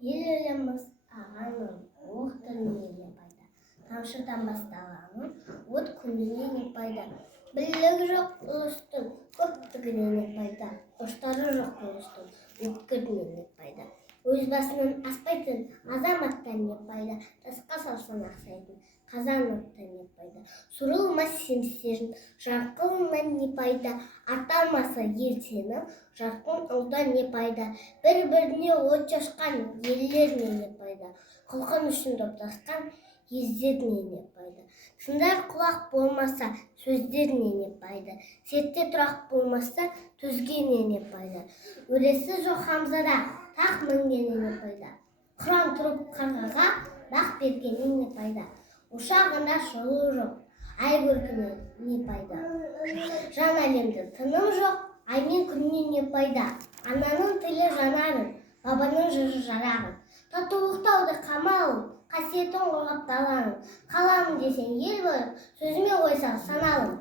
Ел өлеміз ағаның, оқтырне не пайда. Тамшыдан басталғаның, от күніне не пайда. Бірлігі жоқ ұлыстың, көптігіне не пайда. Ұштары жоқ ұлыстың, өткіріне не пайда. Өз басынан аспайтын азаматтан не пайда. Тасқа салсан ақсайтын қазанаттан не пайда. Сурылмас семсерін жарқылынан не пайда. Арталмаса ел сені жарқын ұлдан не пайда. Бір-біріне от шашқан елдеріне не пайда. Құлқын үшін топтасқан ездеріне не пайда. Сындар құлақ болмаса сөздеріне не пайда. Сетте тұрақ болмаса төзгене не пайда. Өресі жоқ Хамзада тақ мінгене не пайда. Құран тұрып қарғаға бақ бергене не пайда. Ошағында шолу жоқ, ай көркіне не пайда. Жан әлемді тыным жоқ, аймен күннен не пайда. Ананың тілі жанарын, бабаның жыры жарағын. Татулықтауды қамалын, қасиетін қорғап даланың. Қаламын десең ел болып, сөзіме қойсаң саналын.